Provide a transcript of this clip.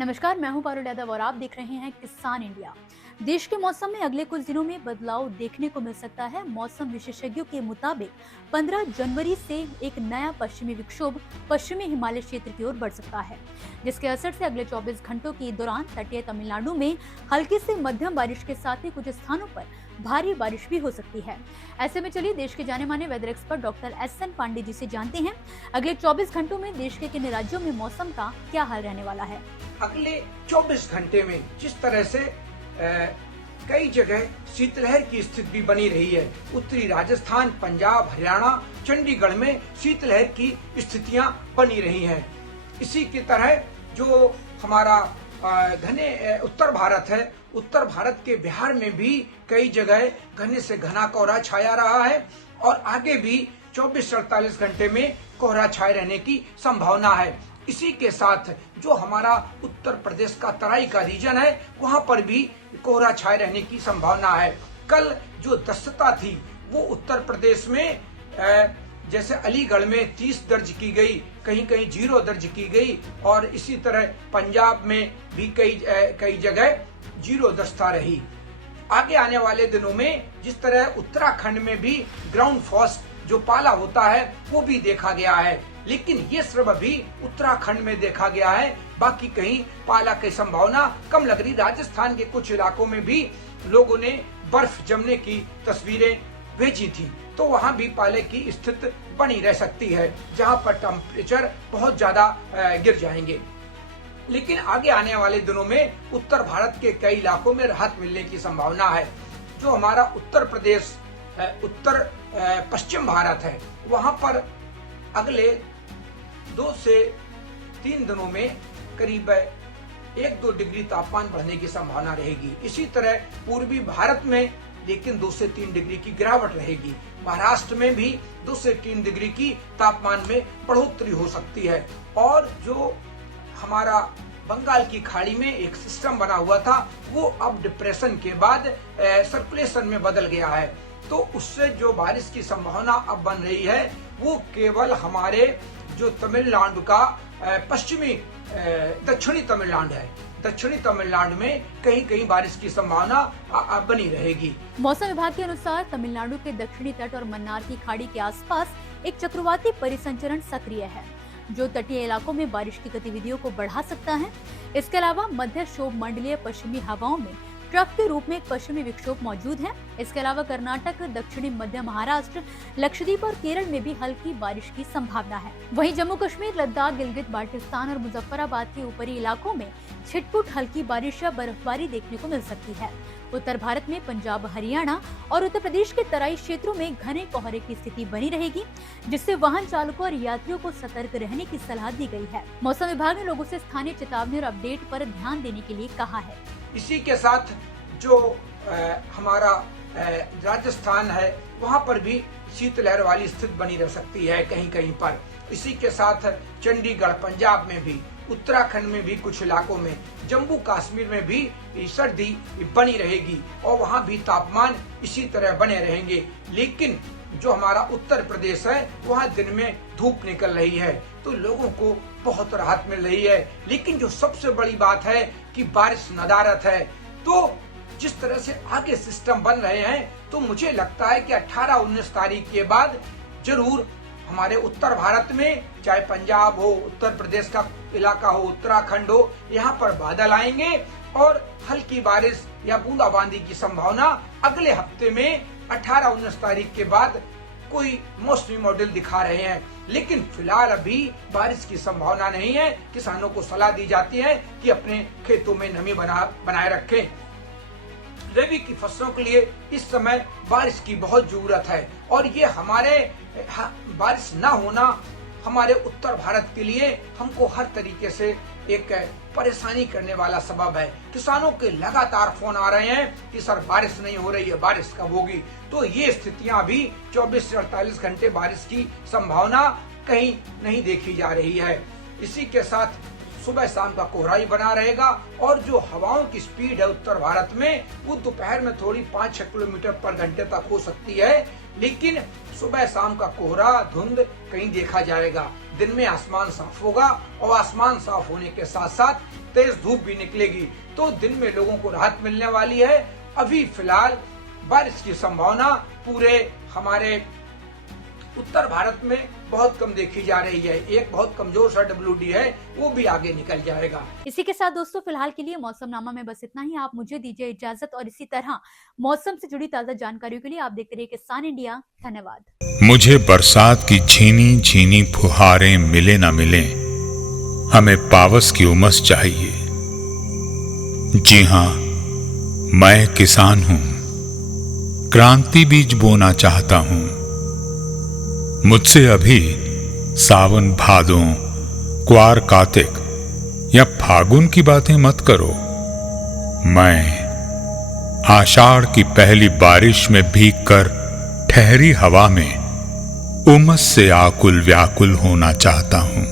नमस्कार, मैं हूं पारुल यादव और आप देख रहे हैं किसान इंडिया। देश के मौसम में अगले कुछ दिनों में बदलाव देखने को मिल सकता है। मौसम विशेषज्ञों के मुताबिक 15 जनवरी से एक नया पश्चिमी विक्षोभ पश्चिमी हिमालय क्षेत्र की ओर बढ़ सकता है, जिसके असर से अगले 24 घंटों के दौरान तटीय तमिलनाडु में हल्की से मध्यम बारिश के साथ ही कुछ स्थानों पर भारी बारिश भी हो सकती है। ऐसे में चलिए देश के जाने माने weather expert doctor S N. Pandey ji से जानते हैं अगले 24 घंटों में देश के किन राज्यों में मौसम का क्या हाल रहने वाला है। अगले 24 घंटे में जिस तरह से कई जगह शीतलहर की स्थिति भी बनी रही है, उत्तरी राजस्थान, पंजाब, हरियाणा, चंडीगढ़ में शीतलहर की स्थितियां बनी रही हैं। इसी की तरह जो हमारा घने उत्तर भारत है, उत्तर भारत के बिहार में भी कई जगह घने से घना कोहरा छाया रहा है और आगे भी 24-48 घंटे में कोहरा छाए रहने की संभावना है। इसी के साथ जो हमारा उत्तर प्रदेश का तराई का रीजन है, वहां पर भी कोहरा छाए रहने की संभावना है। कल जो दस्तता थी वो उत्तर प्रदेश में जैसे अलीगढ़ में 30 दर्ज की गई, कहीं कहीं 0 दर्ज की गई और इसी तरह पंजाब में भी कई जगह 0 दस्ता रही। आगे आने वाले दिनों में जिस तरह उत्तराखंड में भी ग्राउंड फॉस्ट जो पाला होता है वो भी देखा गया है, लेकिन ये सिर्फ अभी उत्तराखंड में देखा गया है, बाकी कहीं पाला की संभावना कम लग रही। राजस्थान के कुछ इलाकों में भी लोगों ने बर्फ जमने की तस्वीरें भेजी थी, तो वहां भी पाले की स्थिति बनी रह सकती है, जहां पर टेम्परेचर बहुत ज्यादा गिर जाएंगे। लेकिन आगे आने वाले दिनों में उत्तर भारत के कई इलाकों में राहत मिलने की संभावना है। जो हमारा उत्तर प्रदेश, उत्तर पश्चिम भारत है, वहां पर अगले 2 से 3 दिनों में करीब 1-2 डिग्री तापमान बढ़ने की संभावना रहेगी। इसी तरह पूर्वी भारत में लेकिन 2 से 3 डिग्री की गिरावट रहेगी। महाराष्ट्र में भी 2 से 3 डिग्री की तापमान में बढ़ोतरी हो सकती है। और जो हमारा बंगाल की खाड़ी में एक सिस्टम बना हुआ था, वो अब डिप्रेशन के बाद सर्कुलेशन में बदल गया है, तो उससे जो बारिश की संभावना अब बन रही है वो केवल हमारे जो तमिलनाडु का पश्चिमी दक्षिणी तमिलनाडु है, दक्षिणी तमिलनाडु में कहीं कहीं बारिश की संभावना बनी रहेगी। मौसम विभाग के अनुसार तमिलनाडु के दक्षिणी तट और मन्नार की खाड़ी के आसपास एक चक्रवाती परिसंचरण सक्रिय है, जो तटीय इलाकों में बारिश की गतिविधियों को बढ़ा सकता है। इसके अलावा मध्य क्षोभ मंडलीय पश्चिमी हवाओं में ट्रफ के रूप में एक पश्चिमी विक्षोभ मौजूद है। इसके अलावा कर्नाटक, दक्षिणी मध्य महाराष्ट्र, लक्षद्वीप और केरल में भी हल्की बारिश की संभावना है। वहीं जम्मू कश्मीर, लद्दाख, गिलगित बाल्टिस्तान और मुजफ्फराबाद के ऊपरी इलाकों में छिटपुट हल्की बारिश या बर्फबारी देखने को मिल सकती है। उत्तर भारत में पंजाब, हरियाणा और उत्तर प्रदेश के तराई क्षेत्रों में घने कोहरे की स्थिति बनी रहेगी, जिससे वाहन चालकों और यात्रियों को सतर्क रहने की सलाह दी गई है। मौसम विभाग ने लोगों से स्थानीय चेतावनी और अपडेट पर ध्यान देने के लिए कहा है। इसी के साथ जो हमारा राजस्थान है, वहां पर भी शीतलहर वाली स्थिति बनी रह सकती है कहीं कहीं पर। इसी के साथ चंडीगढ़, पंजाब में भी, उत्तराखंड में भी कुछ इलाकों में, जम्मू कश्मीर में भी सर्दी बनी रहेगी और वहां भी तापमान इसी तरह बने रहेंगे। लेकिन जो हमारा उत्तर प्रदेश है, वहां दिन में धूप निकल रही है, तो लोगों को बहुत राहत मिल रही है। लेकिन जो सबसे बड़ी बात है कि बारिश नदारत है, तो जिस तरह से आगे सिस्टम बन रहे हैं, तो मुझे लगता है कि 18-19 तारीख के बाद जरूर हमारे उत्तर भारत में, चाहे पंजाब हो, उत्तर प्रदेश का इलाका हो, उत्तराखंड हो, यहाँ पर बादल आएंगे और हल्की बारिश या बूंदाबांदी की संभावना अगले हफ्ते में 18-19 तारीख के बाद कोई मौसमी मॉडल दिखा रहे हैं। लेकिन फिलहाल अभी बारिश की संभावना नहीं है। किसानों को सलाह दी जाती है कि अपने खेतों में नमी बनाए रखें। रबी की फसलों के लिए इस समय बारिश की बहुत जरूरत है और ये हमारे बारिश न होना हमारे उत्तर भारत के लिए हमको हर तरीके से एक परेशानी करने वाला सबब है। किसानों के लगातार फोन आ रहे हैं कि सर बारिश नहीं हो रही है, बारिश कब होगी। तो ये स्थितियां भी 24 से 48 घंटे बारिश की संभावना कहीं नहीं देखी जा रही है। इसी के साथ सुबह शाम का कोहरा ही बना रहेगा और जो हवाओं की स्पीड है उत्तर भारत में वो दोपहर में थोड़ी 5-6 किलोमीटर पर घंटे तक हो सकती है, लेकिन सुबह शाम का कोहरा धुंध कहीं देखा जाएगा। दिन में आसमान साफ होगा और आसमान साफ होने के साथ साथ तेज धूप भी निकलेगी, तो दिन में लोगों को राहत मिलने वाली है। अभी फिलहाल बारिश की संभावना पूरे हमारे उत्तर भारत में बहुत कम देखी जा रही है। एक बहुत कमजोर सा WD है, वो भी आगे निकल जाएगा। इसी के साथ दोस्तों फिलहाल के लिए मौसमनामा में बस इतना ही। आप मुझे दीजिए इजाजत और इसी तरह मौसम से जुड़ी ताजा जानकारियों के लिए आप देखते रहिए किसान इंडिया। धन्यवाद। मुझे बरसात की झीनी झीनी फुहारें मिले ना मिले, हमें पावस की उमस चाहिए। जी हां, मैं किसान हूं, क्रांति बीज बोना चाहता हूं। मुझसे अभी सावन भादों, क्वार कार्तिक या फागुन की बातें मत करो। मैं आषाढ़ की पहली बारिश में भीगकर ठहरी हवा में उमस से आकुल व्याकुल होना चाहता हूं।